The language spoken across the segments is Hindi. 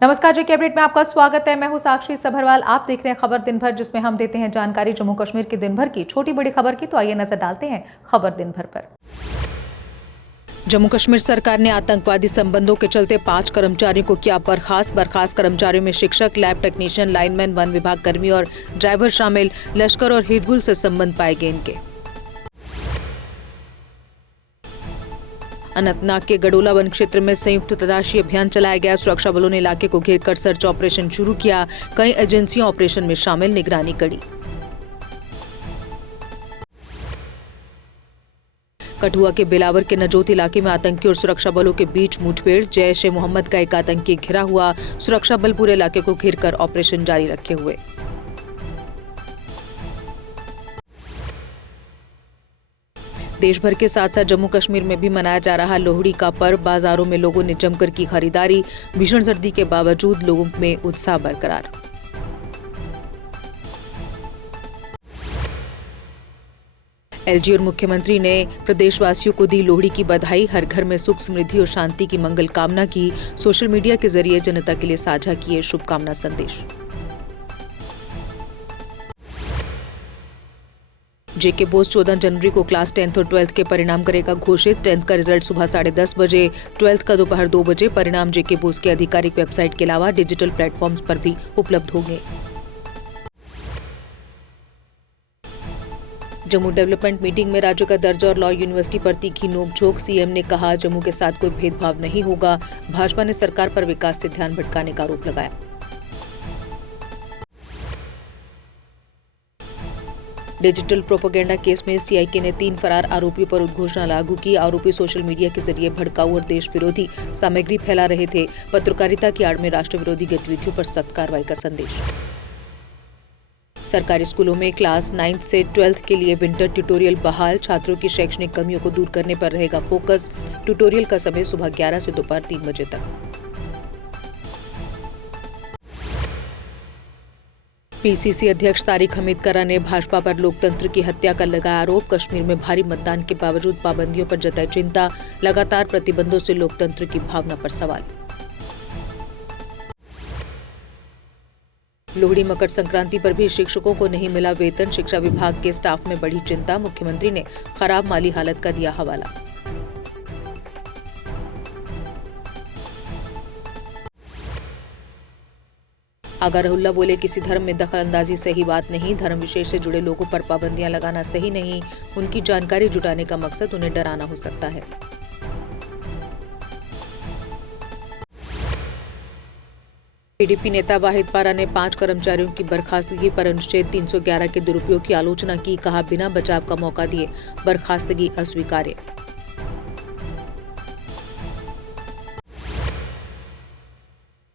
नमस्कार जी, अपडेट में आपका स्वागत है। मैं हूं साक्षी सभरवाल। आप देख रहे हैं खबर दिन भर, जिसमें हम देते हैं जानकारी जम्मू कश्मीर की दिन भर की छोटी बड़ी खबर की। तो आइए नजर डालते हैं खबर दिन भर पर। जम्मू कश्मीर सरकार ने आतंकवादी संबंधों के चलते 5 कर्मचारियों को किया बर्खास्त कर्मचारियों में शिक्षक, लैब टेक्नीशियन, लाइनमैन, वन विभाग कर्मी और ड्राइवर शामिल। लश्कर और हिजबुल से संबंध पाए गए इनके। अनंतनाग के गडोला वन क्षेत्र में संयुक्त तलाशी अभियान चलाया गया। सुरक्षा बलों ने इलाके को घेर कर सर्च ऑपरेशन शुरू किया। कई एजेंसियां ऑपरेशन में शामिल, निगरानी कड़ी। कठुआ के बिलावर के नजोत इलाके में आतंकी और सुरक्षा बलों के बीच मुठभेड़। जैश ए मोहम्मद का एक आतंकी घिरा हुआ। सुरक्षा बल पूरे इलाके को घेर कर ऑपरेशन जारी रखे हुए। देश भर के साथ साथ जम्मू कश्मीर में भी मनाया जा रहा लोहड़ी का पर्व। बाजारों में लोगों ने जमकर की खरीदारी। भीषण सर्दी के बावजूद लोगों में उत्साह बरकरार। एलजी और मुख्यमंत्री ने प्रदेशवासियों को दी लोहड़ी की बधाई। हर घर में सुख, समृद्धि और शांति की मंगल कामना की। सोशल मीडिया के जरिए जनता के लिए साझा किए शुभकामना संदेश। जेके बोस 14 जनवरी को क्लास 10th और 12th के परिणाम करेगा घोषित। 10th का रिजल्ट सुबह 10:30 बजे, 12th का दोपहर 2 बजे। परिणाम जेके बोस की आधिकारिक वेबसाइट के अलावा डिजिटल प्लेटफॉर्म्स पर भी उपलब्ध होंगे। जम्मू डेवलपमेंट मीटिंग में राज्य का दर्जा और लॉ यूनिवर्सिटी पर तीखी नोकझोंक। सीएम ने कहा, जम्मू के साथ कोई भेदभाव नहीं होगा। भाजपा ने सरकार पर विकास से ध्यान भटकाने का आरोप लगाया। डिजिटल प्रोपेगेंडा केस में सीआईके ने 3 फरार आरोपियों पर उद्घोषणा लागू की। आरोपी सोशल मीडिया के जरिए भड़काऊ और देश विरोधी सामग्री फैला रहे थे। पत्रकारिता की आड़ में राष्ट्र विरोधी गतिविधियों पर सख्त कार्रवाई का संदेश। सरकारी स्कूलों में क्लास 9th से 12th के लिए विंटर ट्यूटोरियल बहाल। छात्रों की शैक्षणिक कमियों को दूर करने पर रहेगा फोकस। ट्यूटोरियल का समय सुबह 11 से दोपहर 3 बजे तक। पीसीसी अध्यक्ष तारिक हमीद करा ने भाजपा पर लोकतंत्र की हत्या का लगाया आरोप। कश्मीर में भारी मतदान के बावजूद पाबंदियों पर जताई चिंता। लगातार प्रतिबंधों से लोकतंत्र की भावना पर सवाल। लोहड़ी, मकर संक्रांति पर भी शिक्षकों को नहीं मिला वेतन। शिक्षा विभाग के स्टाफ में बढ़ी चिंता। मुख्यमंत्री ने खराब माली हालत का दिया हवाला। आगा रहुल्ला बोले, किसी धर्म में दखल अंदाजी सही बात नहीं। धर्म विशेष से जुड़े लोगों पर पाबंदियां लगाना सही नहीं। उनकी जानकारी जुटाने का मकसद उन्हें डराना हो सकता है। पीडीपी नेता वाहिद पारा ने 5 कर्मचारियों की बर्खास्तगी पर अनुच्छेद 311 के दुरुपयोग की आलोचना की। कहा, बिना बचाव का मौका दिए बर्खास्तगी अस्वीकार्य।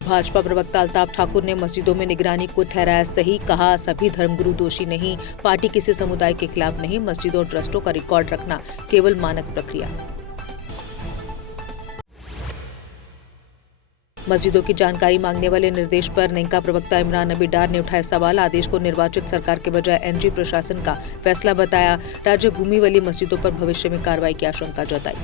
भाजपा प्रवक्ता अल्ताफ ठाकुर ने मस्जिदों में निगरानी को ठहराया सही। कहा, सभी धर्मगुरु दोषी नहीं। पार्टी किसी समुदाय के खिलाफ नहीं। मस्जिदों और ट्रस्टों का रिकॉर्ड रखना केवल मानक प्रक्रिया। मस्जिदों की जानकारी मांगने वाले निर्देश पर नेंका प्रवक्ता इमरान नबी डार ने उठाया सवाल। आदेश को निर्वाचित सरकार के बजाय एनजी प्रशासन का फैसला बताया। राज्य भूमि वाली मस्जिदों पर भविष्य में कार्रवाई की आशंका जताई।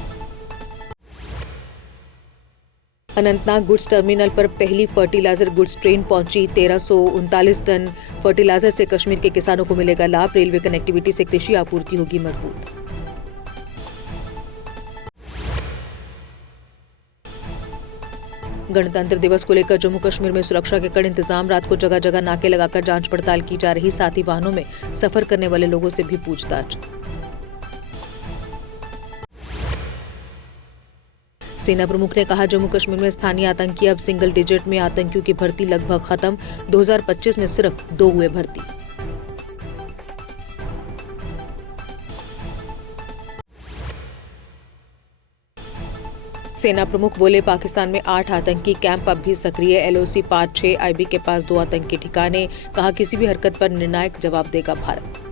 अनंतनाग गुड्स टर्मिनल पर पहली फर्टिलाइजर गुड्स ट्रेन पहुंची। 1339 टन फर्टिलाइजर से कश्मीर के किसानों को मिलेगा लाभ। रेलवे कनेक्टिविटी से कृषि आपूर्ति होगी मजबूत। गणतंत्र दिवस को लेकर जम्मू कश्मीर में सुरक्षा के कड़े इंतजाम। रात को जगह जगह नाके लगाकर जांच पड़ताल की जा रही। साथ ही वाहनों में सफर करने वाले लोगों से भी पूछताछ। सेना प्रमुख ने कहा, जम्मू कश्मीर में स्थानीय आतंकी अब सिंगल डिजिट में। आतंकियों की भर्ती लगभग खत्म। 2025 में सिर्फ 2 हुए भर्ती। सेना प्रमुख बोले, पाकिस्तान में 8 आतंकी कैंप अब भी सक्रिय। LOC पार्ट 6 IB के पास 2 आतंकी ठिकाने। कहा, किसी भी हरकत पर निर्णायक जवाब देगा भारत।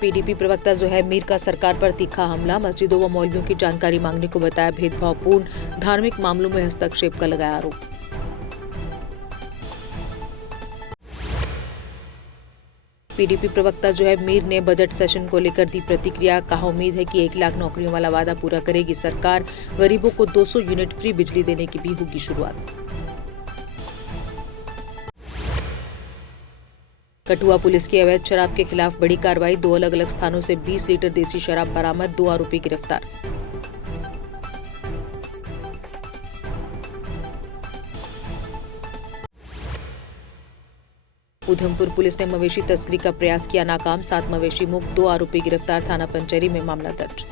पीडीपी प्रवक्ता ज़ुहैब मीर का सरकार पर तीखा हमला। मस्जिदों व मौलवियों की जानकारी मांगने को बताया भेदभावपूर्ण। धार्मिक मामलों में हस्तक्षेप का लगाया आरोप। पीडीपी प्रवक्ता जोहेब मीर ने बजट सेशन को लेकर दी प्रतिक्रिया। कहा, उम्मीद है कि 1 लाख नौकरियों वाला वादा पूरा करेगी सरकार। गरीबों को 200 यूनिट फ्री बिजली देने की भी होगी शुरुआत। कठुआ पुलिस की अवैध शराब के खिलाफ बड़ी कार्रवाई। 2 अलग-अलग स्थानों से 20 लीटर देसी शराब बरामद। 2 आरोपी गिरफ्तार। उधमपुर पुलिस ने मवेशी तस्करी का प्रयास किया नाकाम। 7 मवेशी मुक्त। 2 आरोपी गिरफ्तार। थाना पंचेरी में मामला दर्ज।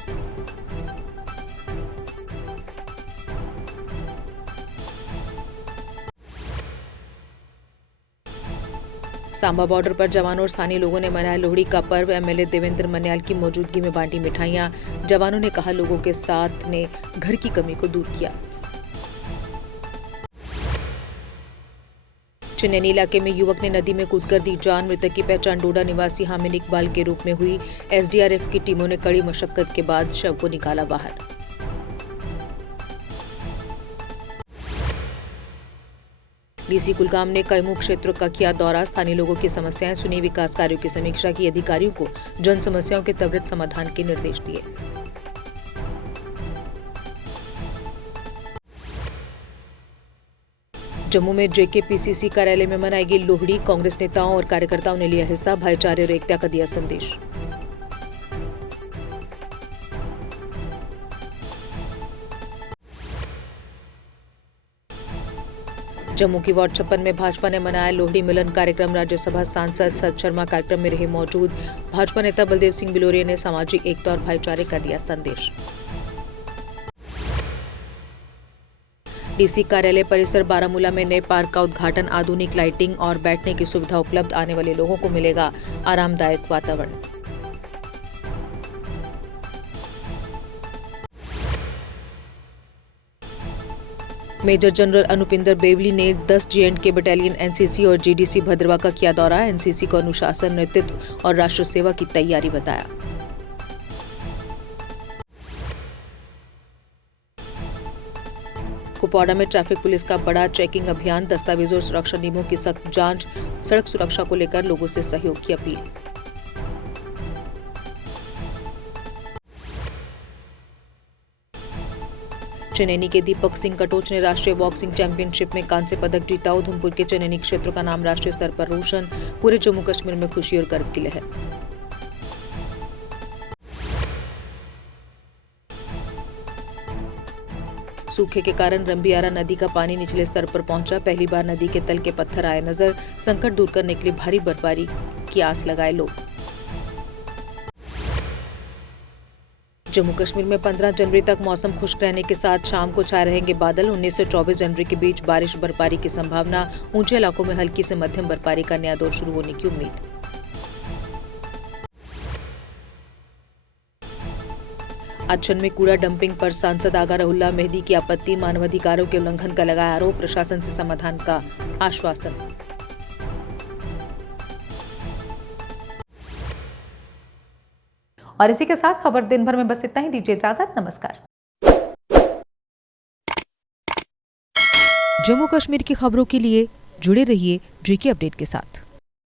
सांबा बॉर्डर पर जवानों और स्थानीय लोगों ने मनाया लोहड़ी का पर्व। एमएलए देवेंद्र मन्याल की मौजूदगी में बांटी मिठाइयां। जवानों ने कहा, लोगों के साथ ने घर की कमी को दूर किया। चनैनी इलाके में युवक ने नदी में कूदकर दी जान। मृतक की पहचान डोडा निवासी हामिद इकबाल के रूप में हुई। एसडीआरएफ की टीमों ने कड़ी मशक्कत के बाद शव को निकाला बाहर। डीसी कुलगाम ने कैमू क्षेत्र का किया दौरा। स्थानीय लोगों की समस्याएं सुनी। विकास कार्यों की समीक्षा की। अधिकारियों को जन समस्याओं के त्वरित समाधान के निर्देश दिए। जम्मू में जेकेपीसीसी कार्यालय में मनाई गई लोहड़ी। कांग्रेस नेताओं और कार्यकर्ताओं ने लिया हिस्सा। भाईचारे और एकता का दिया संदेश। जम्मू की वार्ड 56 में भाजपा ने मनाया लोहड़ी मिलन कार्यक्रम। राज्यसभा सांसद सत शर्मा कार्यक्रम में रहे मौजूद। भाजपा नेता बलदेव सिंह बिलोरिया ने सामाजिक एकता और भाईचारे का दिया संदेश। डीसी कार्यालय परिसर बारामूला में नए पार्क का उद्घाटन। आधुनिक लाइटिंग और बैठने की सुविधा उपलब्ध। आने वाले लोगों को मिलेगा आरामदायक वातावरण। मेजर जनरल अनुपिंदर बेवली ने 10 J&K बटालियन एनसीसी और जीडीसी भद्रवा का किया दौरा। एनसीसी को अनुशासन, नेतृत्व और राष्ट्र सेवा की तैयारी बताया। कुपवाड़ा में ट्रैफिक पुलिस का बड़ा चेकिंग अभियान। दस्तावेजों और सुरक्षा नियमों की सख्त जांच। सड़क सुरक्षा को लेकर लोगों से सहयोग की अपील। चनैनी के दीपक सिंह कटोच ने राष्ट्रीय बॉक्सिंग चैंपियनशिप में कांस्य पदक जीता। उधमपुर के चनैनी क्षेत्र का नाम राष्ट्रीय स्तर पर रोशन। पूरे जम्मू कश्मीर में खुशी और गर्व की लहर। सूखे के कारण रंबियारा नदी का पानी निचले स्तर पर पहुंचा। पहली बार नदी के तल के पत्थर आए नजर। संकट दूर करने के लिए भारी बर्फबारी की आस लगाए लोग। जम्मू कश्मीर में 15 जनवरी तक मौसम खुश्क रहने के साथ शाम को छाए रहेंगे बादल। 19 से 24 जनवरी के बीच बारिश बर्फबारी की संभावना। ऊंचे इलाकों में हल्की से मध्यम बर्फबारी का नया दौर शुरू होने की उम्मीद। आचन में कूड़ा डंपिंग पर सांसद आगा रहुल्ला मेहदी की आपत्ति। मानवाधिकारों के उल्लंघन का लगाया आरोप। प्रशासन से समाधान का आश्वासन। और इसी के साथ खबर दिन भर में बस इतना ही। दीजिए इजाजत। नमस्कार। जम्मू कश्मीर की खबरों के लिए जुड़े रहिए JK अपडेट के साथ।